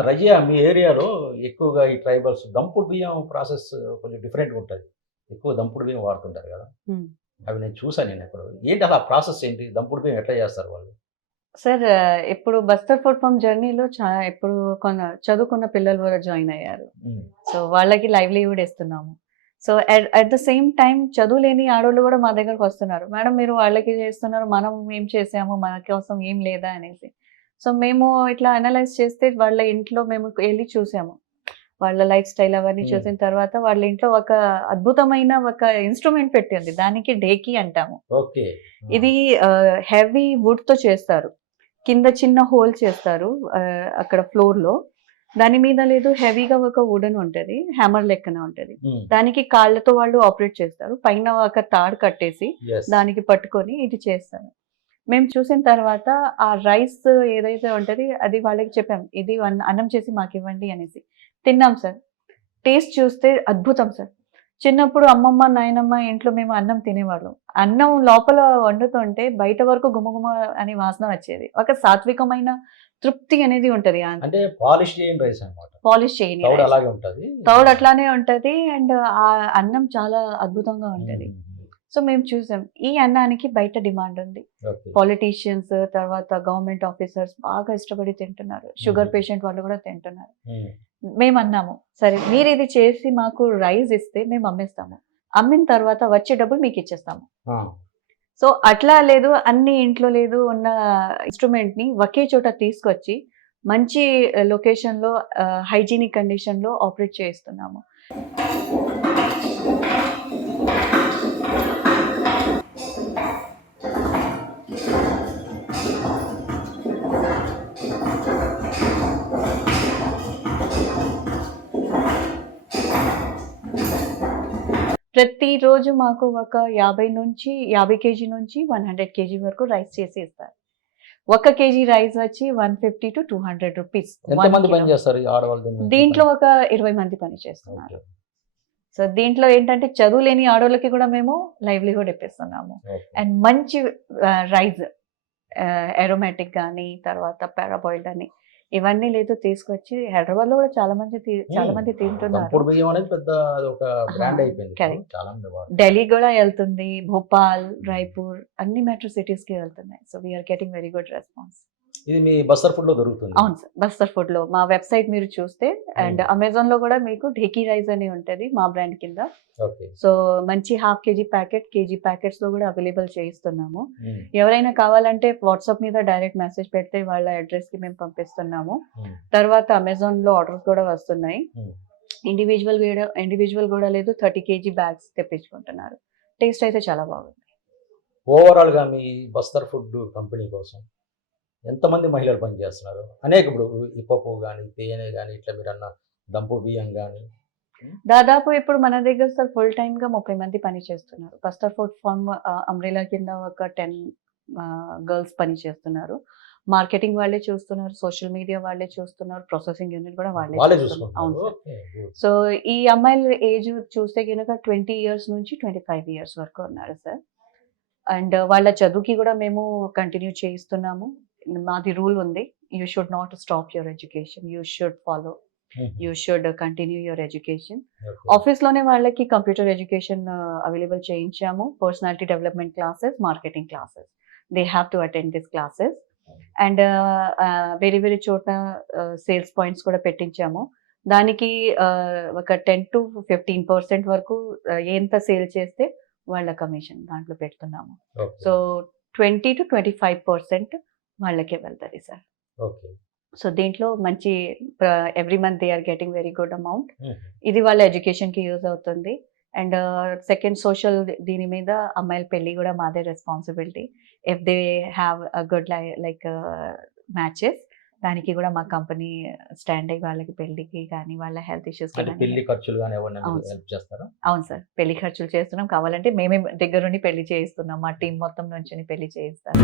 రజియా మీ ఏరియాలో ఎక్కువగా ఈ ట్రైబల్స్ దంపుడు బియ్యం ప్రాసెస్ కొంచెం డిఫరెంట్గా ఉంటుంది. ఎక్కువ దంపుడు బియ్యం వాడుతుంటారు కదా. అవి నేను చూసాను నేను ఎప్పుడు. ఏంటి అలా ప్రాసెస్ ఏంటి? దంపుడు బియ్యం ఎట్లా చేస్తారు వాళ్ళు? సార్ ఇప్పుడు బస్తర్ ఫుడ్ పంప్ జర్నీలో చా ఇప్పుడు కొన్న చదువుకున్న పిల్లలు కూడా జాయిన్ అయ్యారు. సో వాళ్ళకి లైవ్లీహుడ్ ఇస్తున్నాము. So at the same time చదువు లేని ఆడవాళ్ళు కూడా మా దగ్గరకు వస్తున్నారు. మేడం మీరు వాళ్ళకి చేస్తున్నారు మనం ఏం చేసాము మన కోసం ఏం లేదా అనేసి. సో మేము ఇట్లా అనలైజ్ చేస్తే వాళ్ళ ఇంట్లో మేము వెళ్ళి చూసాము. వాళ్ళ లైఫ్ స్టైల్ అవన్నీ Hmm. చూసిన తర్వాత వాళ్ళ ఇంట్లో ఒక అద్భుతమైన ఒక ఇన్స్ట్రుమెంట్ పెట్టింది. దానికి డేకి అంటాము. ఇది హెవీ వుడ్తో చేస్తారు. కింద చిన్న హోల్ చేస్తారు అక్కడ ఫ్లోర్లో. దాని మీద లేదు హెవీగా ఒక వుడెన్ ఉంటది హ్యామర్ లెక్కన ఉంటది. దానికి కాళ్ళతో వాళ్ళు ఆపరేట్ చేస్తారు. పైన ఒక తాడు కట్టేసి దానికి పట్టుకొని ఇది చేస్తారు. మేము చూసిన తర్వాత ఆ రైస్ ఏదైతే ఉంటది అది వాళ్ళకి చెప్పాం. ఇది అన్న- చేసి మాకు ఇవ్వండి అనేసి. తిన్నాం సార్. టేస్ట్ చూస్తే అద్భుతం సార్. చిన్నప్పుడు అమ్మమ్మ నాయనమ్మ ఇంట్లో మేము అన్నం తినేవాళ్ళం. అన్నం లోపల వండుతుంటే బయట వరకు గుమగుమ అని వాసన వచ్చేది. ఒక సాత్వికమైన తృప్తి అనేది ఉంటది అంటే పాలిష్ చేయని రైస్ అనమాట పాలిష్ చేయని. అలాగే ఉంటుంది. తౌడు అట్లానే ఉంటది అండ్ ఆ అన్నం చాలా అద్భుతంగా ఉంటది. సో మేము చూసాం. ఈ అన్నానికి బయట డిమాండ్ ఉంది. పాలిటీషియన్స్ తర్వాత గవర్నమెంట్ ఆఫీసర్స్ బాగా ఇష్టపడి తింటున్నారు. షుగర్. పేషెంట్ వాళ్ళు కూడా తింటున్నారు. మేము. అన్నాము సరే మీరు ఇది చేసి మాకు రైస్ ఇస్తే మేము అమ్మేస్తాము. అమ్మిన తర్వాత వచ్చే డబ్బులు మీకు ఇచ్చేస్తాము. సో అట్లా లేదు అన్ని ఇంట్లో లేదు ఉన్న ఇన్స్ట్రుమెంట్ని ఒకే చోట తీసుకొచ్చి మంచి లొకేషన్లో హైజీనిక్ కండిషన్లో ఆపరేట్ చేస్తున్నాము ప్రతిరోజు మాకు ఒక యాభై నుంచి యాభై కేజీ నుంచి వన్ హండ్రెడ్ కేజీ వరకు రైస్ చేసి ఇస్తారు ఒక కేజీ రైస్ వచ్చి one fifty to two hundred rupees? దీంట్లో ఒక ఇరవై మంది పని చేస్తున్నారు. సో దీంట్లో ఏంటంటే చదువు లేని ఆడవాళ్ళకి కూడా మేము లైవ్లీహుడ్ ఇప్పిస్తున్నాము. అండ్ మంచి రైస్ ఎరోమాటిక్ కానీ తర్వాత పారాబాయిల్డ్ అని ఇవన్నీ లేదు తీసుకొచ్చి హైదరాబాద్లో కూడా చాలా మంది చాలా మంది తింటున్నారు. బియ్యం అనేది పెద్ద ఒక బ్రాండ్ అయిపోయింది ఢిల్లీ కూడా వెళ్తుంది భోపాల్ రాయ్పూర్ అన్ని మెట్రో సిటీస్కి వెళ్తున్నాయి. So we are getting very good response ఇది మీ బస్తర్ ఫుడ్లో దొరుకుతుంది. అవును సార్ బస్తర్ ఫుడ్లో మా వెబ్సైట్ మీరు చూస్తే అండ్ అమెజాన్లో కూడా మీకు ఢేకీ రైస్ అని ఉంటది మా బ్రాండ్ కింద. సో మంచి హాఫ్ కేజీ ప్యాకెట్ కేజీ ప్యాకెట్స్లో కూడా అవైలబుల్ చేయిస్తున్నాము. ఎవరైనా కావాలంటే వాట్సాప్ మీద డైరెక్ట్ మెసేజ్ పెడితే వాళ్ళ అడ్రస్కి మేము పంపిస్తున్నాము. తర్వాత అమెజాన్లో ఆర్డర్స్ కూడా వస్తున్నాయి. ఇండివిజువల్ కూడా ఇండివిజువల్ కూడా లేదు థర్టీ కేజీ బ్యాగ్స్ తెప్పించుకుంటున్నారు. టేస్ట్ అయితే చాలా బాగుంది. ఓవరాల్గా మీ బస్తర్ ఫుడ్ కంపెనీ కోసం? ఎంతమంది మహిళలు పనిచేస్తున్నారు? అనేక ఇప్పుడు ఇప్పపు కానీ తేనె కానీ ఇట్లా మీరు అన్న దంపుడు బియ్యం కానీ దాదాపు ఇప్పుడు మన దగ్గర సార్ ఫుల్ టైమ్గా ముప్పై మంది పని చేస్తున్నారు. బస్టర్ ఫుడ్ ఫార్మ్ అంబ్రెలా కింద ఒక టెన్ గర్ల్స్ పని చేస్తున్నారు. మార్కెటింగ్ వాళ్ళే చూస్తున్నారు సోషల్ మీడియా వాళ్ళే చూస్తున్నారు ప్రాసెసింగ్ యూనిట్ కూడా వాళ్ళే. అవును. సో ఈ అమ్మాయిల ఏజ్ చూస్తే కనుక ట్వంటీ ఇయర్స్ నుంచి ట్వంటీ ఫైవ్ ఇయర్స్ వరకు ఉన్నారు సార్. అండ్ వాళ్ళ చదువుకి కూడా మేము కంటిన్యూ చేయిస్తున్నాము. మాది రూల్ ఉంది. You should not stop your education you should follow. You should continue your education. ఆఫీస్లోనే వాళ్ళకి కంప్యూటర్ ఎడ్యుకేషన్ అవైలబుల్ చేయించాము. Personality development classes marketing classes they have to attend this classes and వేరే వేరే చోట sales points కూడా పెట్టించాము. దానికి uh, ఒక ten to fifteen percent వరకు uh, ఎంత సేల్ చేస్తే వాళ్ళ కమిషన్ దాంట్లో పెడుతున్నాము. So twenty to twenty five percent వాళ్ళకే వెళ్తుంది సార్ ఓకే. సో దీంట్లో మంచి every month they are getting very good amount. ఇది వాళ్ళ ఎడ్యుకేషన్కి యూజ్ అవుతుంది అండ్ సెకండ్ సోషల్ దీని మీద అమ్మాయిల పెళ్ళి కూడా మాదే responsibility if they have a good like matches దానికి కూడా మా కంపెనీ స్టాండ్ అయ్యి వాళ్ళకి పెళ్ళికి కానీ వాళ్ళ హెల్త్ ఇష్యూస్ పెళ్ళి ఖర్చులు అవును సార్. పెళ్ళి ఖర్చులు చేస్తున్నాం. కావాలంటే మేమే దగ్గరుండి పెళ్ళి చేయిస్తున్నాం. మా టీం మొత్తం నుంచి పెళ్ళి చేయిస్తాం